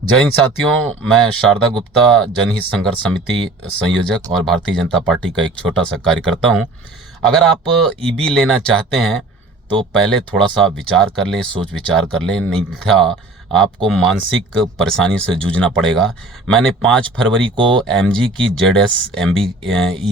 जय हिंद साथियों, मैं शारदा गुप्ता, जनहित संघर्ष समिति संयोजक और भारतीय जनता पार्टी का एक छोटा सा कार्यकर्ता हूं। अगर आप ईबी लेना चाहते हैं तो पहले थोड़ा सा विचार कर लें, सोच विचार कर लें, नहीं था आपको मानसिक परेशानी से जूझना पड़ेगा। मैंने 5 फरवरी को एमजी की जेडएस एमबी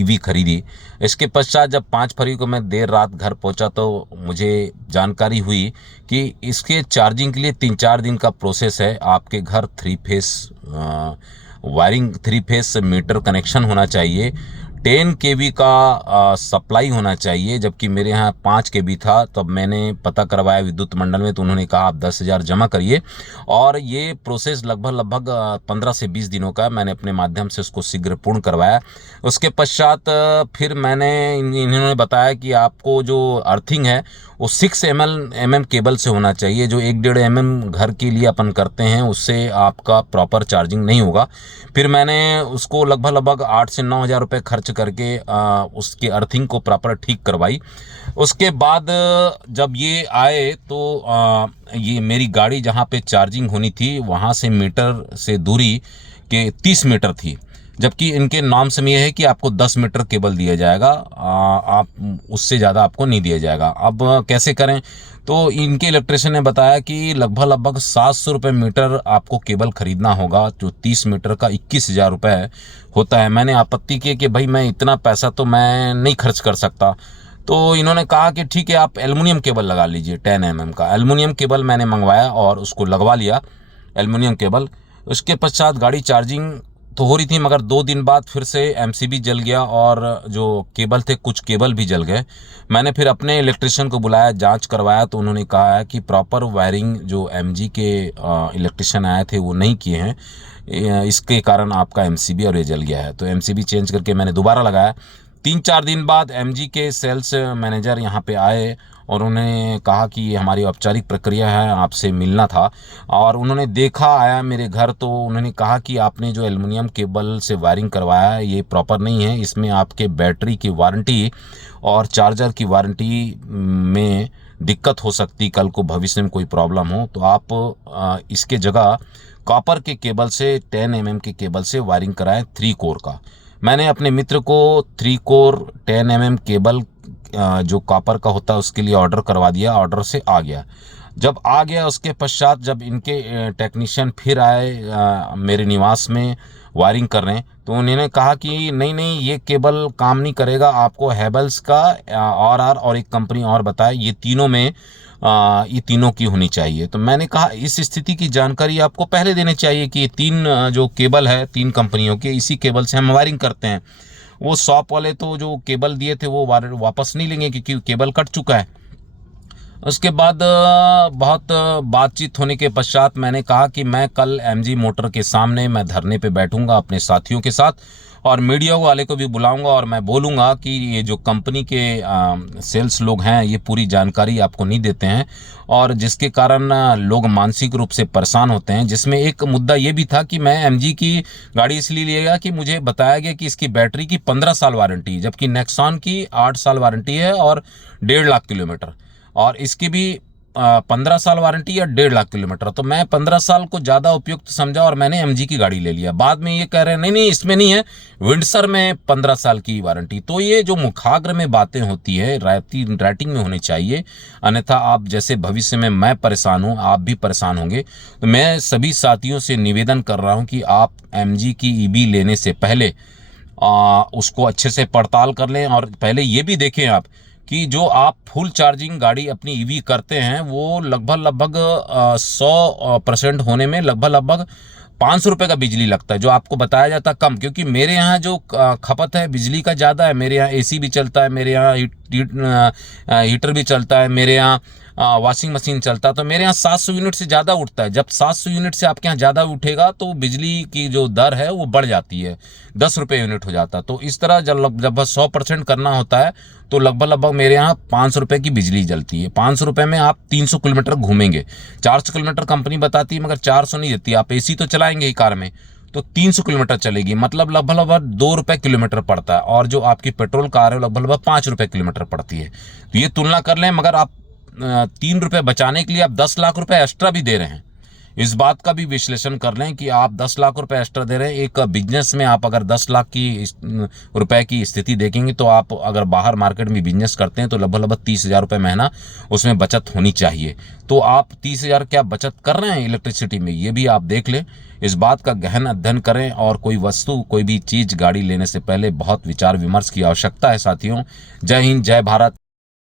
ईवी खरीदी। इसके पश्चात जब 5 फरवरी को मैं देर रात घर पहुंचा तो मुझे जानकारी हुई कि इसके चार्जिंग के लिए 3-4 दिन का प्रोसेस है। आपके घर 3 face wiring, 3 face metre connection होना चाहिए, 10 kV का सप्लाई होना चाहिए, जबकि मेरे यहाँ 5 kV था। तब मैंने पता करवाया विद्युत मंडल में, तो उन्होंने कहा आप 10,000 जमा करिए और ये प्रोसेस लगभग 15 से 20 दिनों का। मैंने अपने माध्यम से उसको शीघ्र पूर्ण करवाया। उसके पश्चात फिर मैंने इन्होंने बताया कि आपको जो अर्थिंग है वो 6 mm केबल से होना चाहिए। जो 1-1.5 mm घर के लिए अपन करते हैं उससे आपका प्रॉपर चार्जिंग नहीं होगा। फिर मैंने उसको लगभग 8 से 9 हज़ार रुपये खर्च करके उसकी अर्थिंग को प्रॉपर ठीक करवाई। उसके बाद जब ये आए तो ये मेरी गाड़ी जहाँ पे चार्जिंग होनी थी वहाँ से मीटर से दूरी के 30 मीटर थी, जबकि इनके नॉर्म्स में यह है कि आपको 10 मीटर केबल दिया जाएगा, आप उससे ज़्यादा आपको नहीं दिया जाएगा। अब कैसे करें? तो इनके इलेक्ट्रिशियन ने बताया कि लगभग 700 रुपये मीटर आपको केबल खरीदना होगा, जो 30 मीटर का 21,000 रुपये होता है। मैंने आपत्ति की कि भाई मैं इतना पैसा तो मैं नहीं खर्च कर सकता। तो इन्होंने कहा कि ठीक है, आप एल्युमिनियम केबल लगा लीजिए, 10 mm का एल्युमिनियम केबल मैंने मंगवाया और उसको लगवा लिया, एल्युमिनियम केबल। उसके पश्चात गाड़ी चार्जिंग तो हो रही थी, मगर 2 दिन बाद फिर से एमसीबी जल गया और जो केबल थे कुछ केबल भी जल गए। मैंने फिर अपने इलेक्ट्रिशियन को बुलाया, जांच करवाया, तो उन्होंने कहा है कि प्रॉपर वायरिंग जो एमजी के इलेक्ट्रिशियन आए थे वो नहीं किए हैं, इसके कारण आपका एमसीबी और ये जल गया है। तो एमसीबी चेंज करके मैंने दोबारा लगाया। 3-4 दिन बाद एमजी के सेल्स मैनेजर यहाँ पे आए और उन्होंने कहा कि हमारी औपचारिक प्रक्रिया है, आपसे मिलना था। और उन्होंने देखा, आया मेरे घर, तो उन्होंने कहा कि आपने जो एल्युमिनियम केबल से वायरिंग करवाया है ये प्रॉपर नहीं है, इसमें आपके बैटरी की वारंटी और चार्जर की वारंटी में दिक्कत हो सकती, कल को भविष्य में कोई प्रॉब्लम हो तो आप इसके जगह कॉपर के केबल से 10 mm के केबल से वायरिंग कराएं, 3 कोर का। मैंने अपने मित्र को 3 कोर 10 mm केबल जो कॉपर का होता है उसके लिए ऑर्डर करवा दिया, ऑर्डर से आ गया। जब आ गया उसके पश्चात जब इनके टेक्नीशियन फिर आए मेरे निवास में वायरिंग कर रहे हैं, तो उन्होंने कहा कि नहीं नहीं ये केबल काम नहीं करेगा, आपको हैवेल्स का और एक कंपनी और बताए, ये तीनों में ये तीनों की होनी चाहिए। तो मैंने कहा इस स्थिति की जानकारी आपको पहले देनी चाहिए कि ये 3 जो केबल है 3 कंपनियों के, इसी केबल से हम वायरिंग करते हैं। वो शॉप वाले तो जो केबल दिए थे वो वापस नहीं लेंगे क्योंकि केबल कट चुका है। उसके बाद बहुत बातचीत होने के पश्चात मैंने कहा कि मैं कल एमजी मोटर के सामने मैं धरने पे बैठूंगा अपने साथियों के साथ और मीडिया वाले को भी बुलाऊंगा और मैं बोलूंगा कि ये जो कंपनी के सेल्स लोग हैं ये पूरी जानकारी आपको नहीं देते हैं और जिसके कारण लोग मानसिक रूप से परेशान होते हैं। जिसमें एक मुद्दा ये भी था कि मैं एमजी की गाड़ी इसलिए लिया कि मुझे बताया गया कि इसकी बैटरी की 15 साल वारंटी, जबकि नेक्सॉन की 8 साल वारंटी है और 1.5 लाख किलोमीटर, और इसकी भी 15 साल वारंटी या 1.5 लाख किलोमीटर। तो मैं 15 साल को ज़्यादा उपयुक्त समझा और मैंने एमजी की गाड़ी ले लिया। बाद में ये कह रहे हैं नहीं नहीं इसमें नहीं है, विंडसर में 15 साल की वारंटी। तो ये जो मुखाग्र में बातें होती है राइटिंग में होनी चाहिए, अन्यथा आप जैसे भविष्य में मैं परेशान हूँ आप भी परेशान होंगे। तो मैं सभी साथियों से निवेदन कर रहा हूँ कि आप एमजी की ईबी लेने से पहले उसको अच्छे से पड़ताल कर लें और पहले ये भी देखें आप कि जो आप फुल चार्जिंग गाड़ी अपनी ईवी करते हैं वो लगभग 100% होने में लगभग 500 रुपये का बिजली लगता है, जो आपको बताया जाता कम। क्योंकि मेरे यहाँ जो खपत है बिजली का ज़्यादा है, मेरे यहाँ एसी भी चलता है, मेरे यहाँ हीटर भी चलता है, मेरे यहाँ वॉशिंग मशीन चलता है, तो मेरे यहाँ 700 यूनिट से ज़्यादा उठता है। जब 700 यूनिट से आपके यहाँ ज़्यादा उठेगा तो बिजली की जो दर है वो बढ़ जाती है, 10 रुपये यूनिट हो जाता है। तो इस तरह जब 100% करना होता है तो लगभग मेरे यहाँ 500 रुपये की बिजली जलती है। 500 रुपये में आप 300 किलोमीटर घूमेंगे। 400 किलोमीटर कंपनी बताती है मगर 400 नहीं देती। आप एसी तो चलाएंगे ही कार में तो 300 किलोमीटर चलेगी, मतलब लगभग 2 रुपये किलोमीटर पड़ता है। और जो आपकी पेट्रोल कार है लगभग 5 रुपये किलोमीटर पड़ती है। तो ये तुलना कर लें, मगर आप 3 रुपये बचाने के लिए आप 10 लाख रुपये एक्स्ट्रा भी दे रहे हैं। इस बात का भी विश्लेषण कर लें कि आप 10 लाख रुपए एक्स्ट्रा दे रहे हैं। एक बिजनेस में आप अगर 10 लाख की रुपए की स्थिति देखेंगे तो आप अगर बाहर मार्केट में बिजनेस करते हैं तो लगभग 30,000 रुपये महीना उसमें बचत होनी चाहिए। तो आप 30,000 क्या बचत कर रहे हैं इलेक्ट्रिसिटी में, ये भी आप देख लें। इस बात का गहन अध्ययन करें और कोई वस्तु, कोई भी चीज़, गाड़ी लेने से पहले बहुत विचार विमर्श की आवश्यकता है साथियों। जय हिंद, जय भारत।